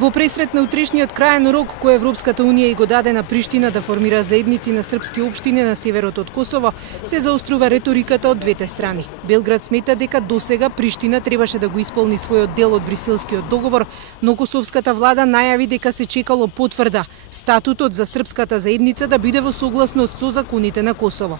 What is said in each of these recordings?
Во пресрет на утрешниот краен рок кој Европската Унија и го даде на Приштина да формира заедници на српски општини на северот од Косово, се заострува реториката од двете страни. Белград смета дека досега Приштина требаше да го исполни својот дел од Бриселскиот договор, но косовската влада најави дека се чекало потврда статутот за српската заедница да биде во согласност со законите на Косово.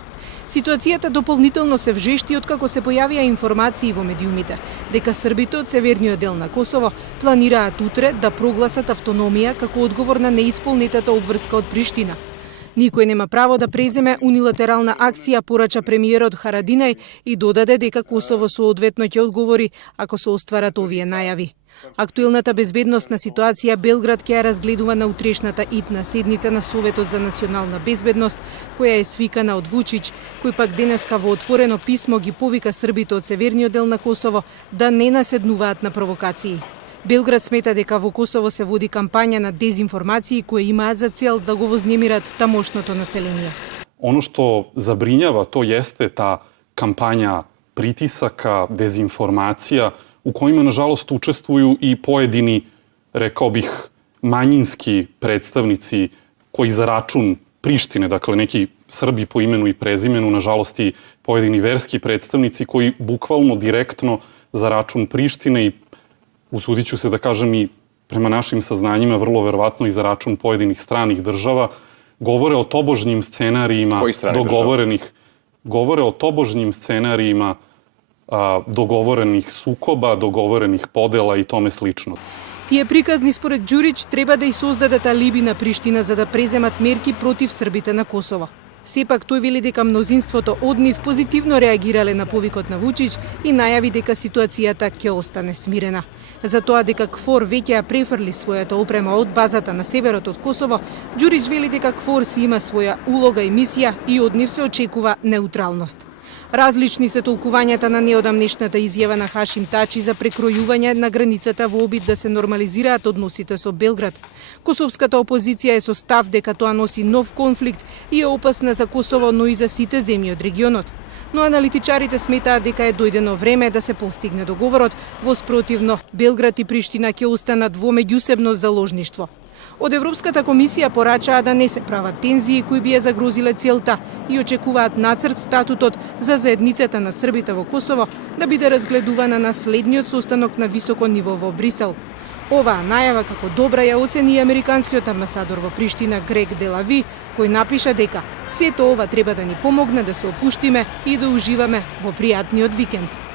Ситуацијата дополнително се вжешти откако се појавија информации во медиумите дека србите од северниот дел на Косово планираат утре да прогласат автономија како одговор на неисполнетата обврска од Приштина. Никој нема право да преземе унилатерална акција, порача премиерот Харадинај и додаде дека Косово соодветно ќе одговори ако се остварат овие најави. Актуелната безбедносна ситуација Белград ќе ја разгледува на утрешната итна седница на Советот за национална безбедност, која е свикана од Вучич, кој пак денеска во отворено писмо ги повика србите од северниот дел на Косово да не наседнуваат на провокации. Белград смета дека во Косово се води кампања на дезинформации кои имаат за цел да го вознемират тамошното население. Ono što zabrinjava to jeste ta kampanja pritisaka, dezinformacija u kojima nažalost učestvuju i pojedini, rekao bih, manjinski predstavnici koji za račun Prištine, dakle neki Srbi po imenu i prezimenu, nažalost i pojedini verski predstavnici koji bukvalno direktno za račun Prištine i usudit ću se da kažem i prema našim saznanjima vrlo verovatno i za račun pojedinih stranih država, govore o tobožnjim scenarijima dogovorenih sukoba, dogovorenih podela i tome slično. Тие приказни според Ѓурич треба да и создадат алиби на Приштина за да преземат мерки против србите на Косово. Сепак тој вели дека мнозинството од нив позитивно реагирале на повикот на Вучич и најави дека ситуацијата ќе остане смирена. За тоа дека КФОР веќе ја префрли својата опрема од базата на северот од Косово, Ѓурич вели дека КФОР си има своја улога и мисија и од нив се очекува неутралност. Различни се толкувањата на неодамнешната изјава на Хашим Тачи за прекројување на границата во обид да се нормализираат односите со Белград. Косовската опозиција е со став дека тоа носи нов конфликт и е опасна за Косово, но и за сите земји од регионот. Но аналитичарите сметаат дека е дојдено време да се постигне договорот, во спротивно Белград и Приштина ќе останат во меѓусебно заложништво. Од Европската комисија порачаа да не се прават тензии кои би ја загрозиле целта и очекуваат нацрт статутот за заедницата на србите во Косово да биде разгледувана на следниот состанок на високо ниво во Брисел. Оваа најава како добра ја оцени и американскиот амбасадор во Приштина Грег Делави, кој напиша дека сето ова треба да ни помогне да се опуштиме и да уживаме во пријатниот викенд.